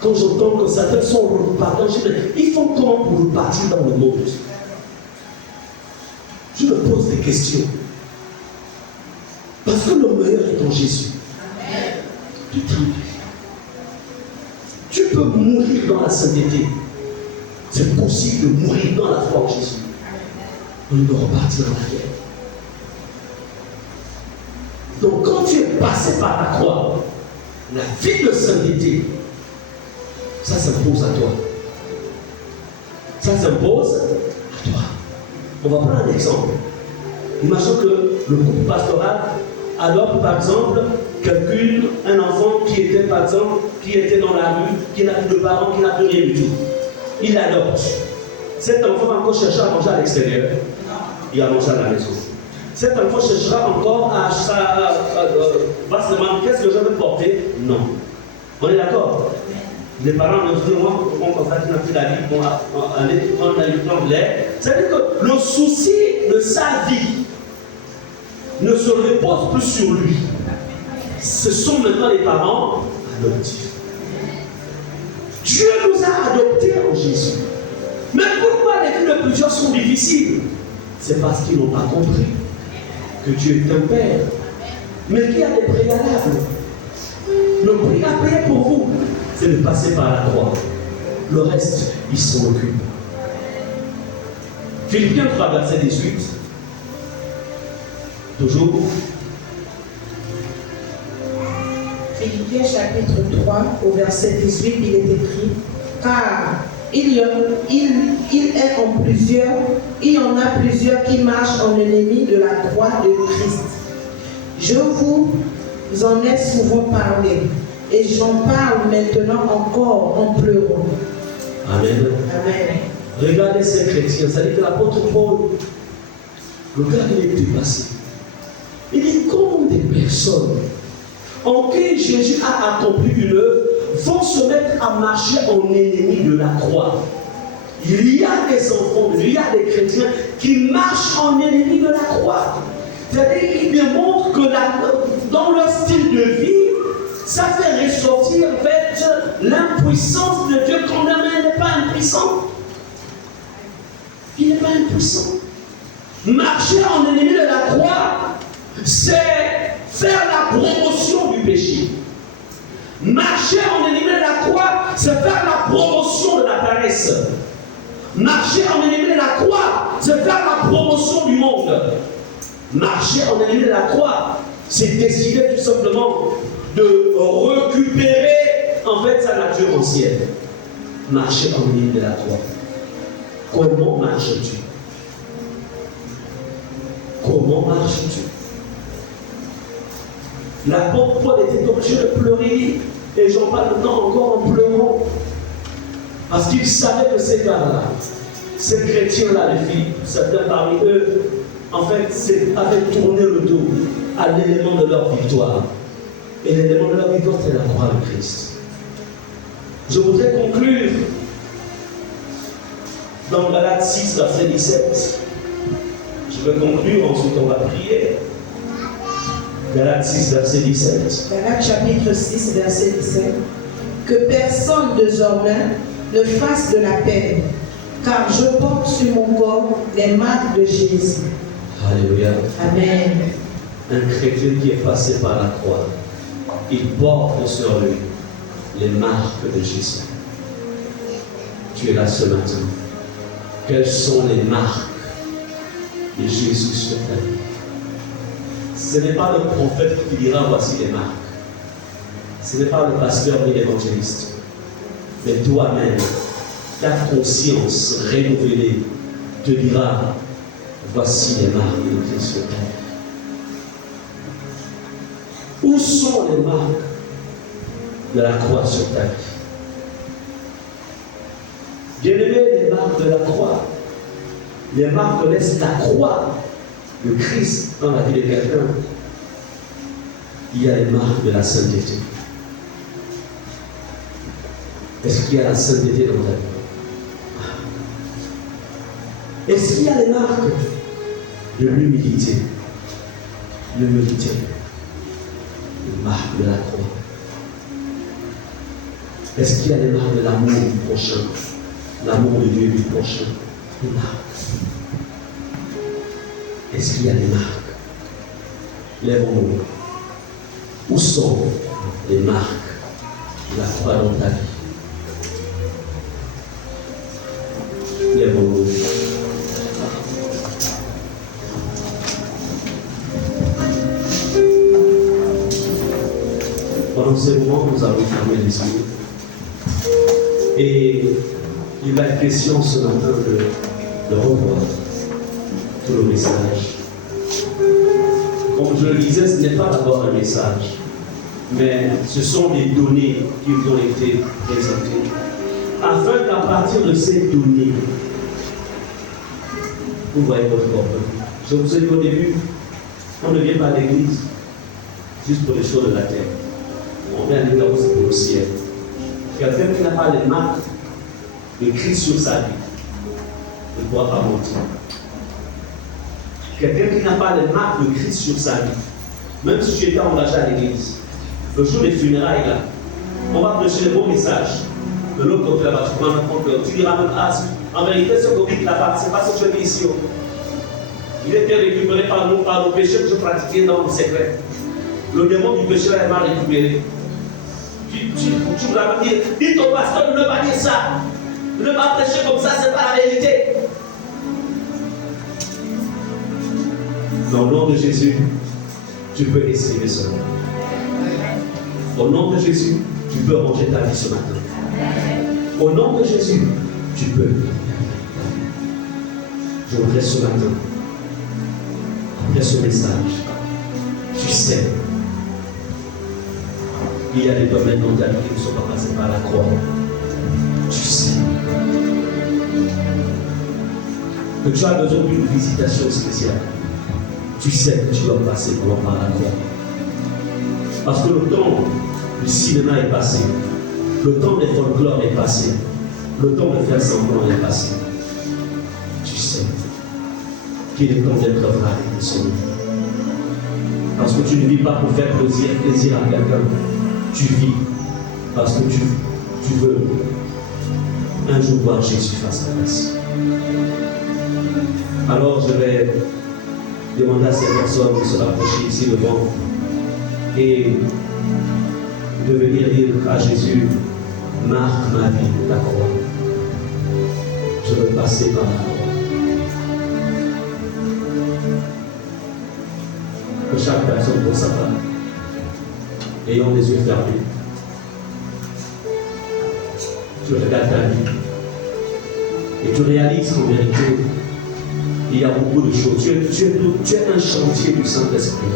Quand j'entends que certains sont repartis, je me dis, ils font comment pour repartir dans le monde? Je me pose des questions. Parce que le meilleur est en Jésus. Putain. Tu peux mourir dans la sainteté. C'est possible de mourir dans la foi en Jésus. On doit repartir en arrière. Donc quand tu es passé par la croix, la vie de sainteté, ça s'impose à toi. Ça s'impose à toi. On va prendre un exemple. Imaginons que le groupe pastoral adopte par exemple quelqu'un, un enfant qui était par exemple, qui était dans la rue, qui n'a plus de parents, qui n'a plus rien du tout. Il l'adopte. Cet enfant va encore chercher à manger à l'extérieur. Il va manger à la maison. Cet enfant cherchera encore à va se demander qu'est-ce que je vais porter? Non. On est d'accord? Les parents ne disent moi, on constate qu'il n'a plus la vie, on va aller prendre l'air. C'est-à-dire que le souci de sa vie ne se repose plus sur lui. Ce sont maintenant les parents adoptifs. Dieu nous a adoptés en Jésus. Mais pourquoi les vies de plusieurs sont difficiles? C'est parce qu'ils n'ont pas compris que Dieu est un Père, mais qu'il y a des préalables. Le prix à payer pour vous, c'est de passer par la croix. Le reste, ils s'en occupent. Philippiens 3, verset 18. Toujours. Philippiens chapitre 3, au verset 18, il est écrit, car il y en a plusieurs qui marchent en ennemi de la croix de Christ. Je vous en ai souvent parlé, et j'en parle maintenant encore en pleurant. Amen. Amen. Regardez ces chrétiens, ça dit que l'apôtre Paul, le gars il est dépassé. Il est comme des personnes en qui Jésus a accompli une œuvre, vont se mettre à marcher en ennemi de la croix. Il y a des enfants, il y a des chrétiens qui marchent en ennemi de la croix. C'est-à-dire qu'ils démontrent que dans leur style de vie, ça fait ressortir en fait l'impuissance de Dieu quand même il n'est pas impuissant. Il n'est pas impuissant. Marcher en ennemi de la croix, c'est faire la promotion du péché. Marcher en ennemi de la croix, c'est faire la promotion de la paresse. Marcher en ennemi de la croix, c'est faire la promotion du monde. Marcher en ennemi de la croix, c'est décider tout simplement de récupérer en fait sa nature ancienne. Marcher en ennemi de la croix. Comment marches-tu? Comment marches-tu? L'apôtre Paul était obligé de pleurer, et j'en parle maintenant encore en pleurant. Parce qu'il savait que ces gars-là, ces chrétiens-là, les filles, certains parmi eux, en fait, avaient tourné le dos à l'élément de leur victoire. Et l'élément de leur victoire, c'est la croix de Christ. Je voudrais conclure dans Galates 6, verset 17. Je vais conclure, ensuite on va prier. Galates 6, verset 17. Galates chapitre 6, verset 17. Que personne désormais ne fasse de la peine, car je porte sur mon corps les marques de Jésus. Alléluia. Amen. Un chrétien qui est passé par la croix, il porte sur lui les marques de Jésus. Tu es là ce matin. Quelles sont les marques de Jésus sur ta vie? Ce n'est pas le prophète qui dira voici les marques. Ce n'est pas le pasteur ni l'évangéliste. Mais toi-même, ta conscience renouvelée te dira voici les marques de Christ sur ta vie. Où sont les marques de la croix sur ta vie? Bien-aimé, les marques de la croix, les marques que laisse la croix de Christ dans la vie de quelqu'un, il y a les marques de la sainteté. Est-ce qu'il y a la sainteté dans ta vie? Est-ce qu'il y a les marques de l'humilité? L'humilité, les marques de la croix. Est-ce qu'il y a des marques de l'amour du prochain? L'amour de Dieu du prochain? Des marques. Est-ce qu'il y a des marques? Lèvons-nous. Où sont les marques de la croix dans ta vie? Lèvons-nous. Pendant ce moment, nous allons fermer les yeux. Et il va être question ce matin de revoir tout le message. Comme je le disais, ce n'est pas d'abord un message, mais ce sont des données qui vous ont été présentées. Afin qu'à partir de ces données, vous voyez votre corps. Je vous ai dit au début, on ne vient pas à l'église juste pour les choses de la terre. On vient à l'église pour le ciel. Quelqu'un qui n'a pas les marques de Christ sur sa vie ne pourra pas mentir. Quelqu'un qui n'a pas les marques de Christ sur sa vie, même si tu étais engagé à l'église, le jour des funérailles, là, on va prêcher le bon message. De l'autre côté là-bas, tu prends un compte, tu diras même, ah, en vérité, ce qu'on dit là-bas, ce n'est pas ce que je dis ici. Il était récupéré par nos péchés que je pratiquais dans le secret. Le démon du péché là, il m'a récupéré. Tu vas me dire, dis ton pasteur, ne pas dire ça. Ne pas prêcher comme ça, ce n'est pas la vérité. Dans le nom de Jésus, tu peux essayer cela. Au nom de Jésus, tu peux ranger ta vie ce matin. Au nom de Jésus, tu peux. Je voudrais ce matin, après ce message, tu sais, il y a des domaines dans ta vie qui ne sont pas passés par la croix. Tu sais que tu as besoin d'une visitation spéciale. Tu sais que tu dois passer par la croix. Parce que le temps du cinéma est passé. Le temps des folklores est passé. Le temps de faire semblant est passé. Tu sais qu'il est temps d'être vrai avec son nom. Parce que tu ne vis pas pour faire plaisir à quelqu'un. Tu vis parce que tu veux un jour voir Jésus face à face. Alors je vais demander à ces personnes de se rapprocher ici devant et de venir dire à Jésus, marque ma vie de la croix. Je veux passer par la croix. Que chaque personne pour sa part, ayant les yeux fermés, tu regardes ta vie et tu réalises qu'en vérité, il y a beaucoup de choses. Tu es un chantier du Saint-Esprit.